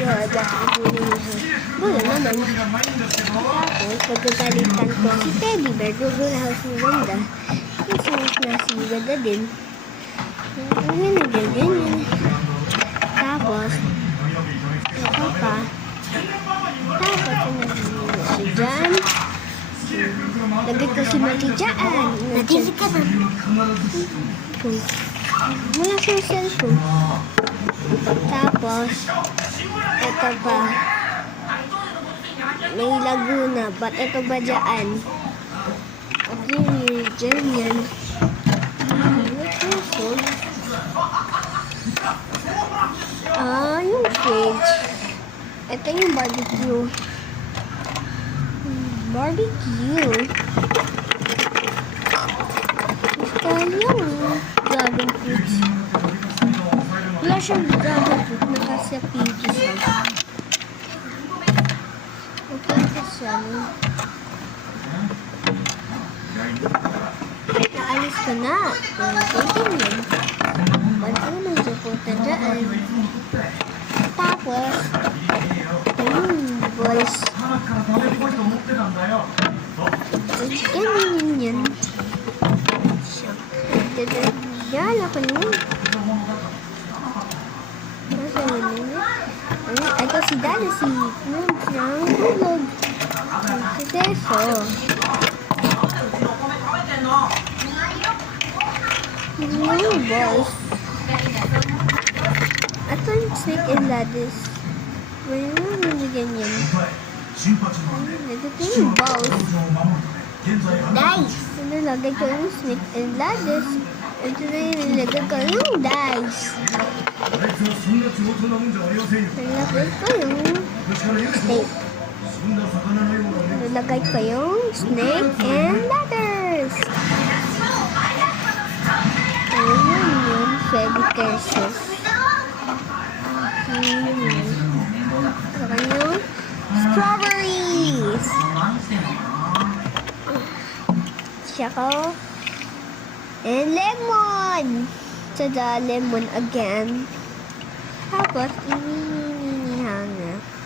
Yun, bakit ipunin mo siya? Wala naman. Tapos, pagkagalitan ko si Teddy Bear, Google House ni Ganda. Kasi na si Ganda din. Ganyan. Tapos, ito pa. Tapos, si Jan. Lagay ko si Mati dyan. Natisip ka na. Wala siyang cellphone. Tapos, ito pa. May Laguna. Ba't ito ba dyan? Okay, dyan yan. Yung fridge. Ito yung barbecue. Barbecue. Ito yung dragon fruit. Wala siyang dragon fruit. Nakasya pinky siya. Okay, kasi naalis ko na. Tingnan. Ba't ko nang supunta dyan? Tapos, boys. Ganyan yan. Yan, ako yun. Ito si Dana, si Nang Hulog. Si Teso. Yung boys. Ito yung snake and ladder. Mayroon yung ganyan. Ito yung balls. Dice. Nilagay ko yung snake and ladder. Ito na yung nilagay ko yung dice. Nilagay ko yung snake. Nilagay ko yung snake and ladders. Ayun yun. Fairy curses. Saka yung strawberries. Saka and lemon. Tada, lemon again. Tapos,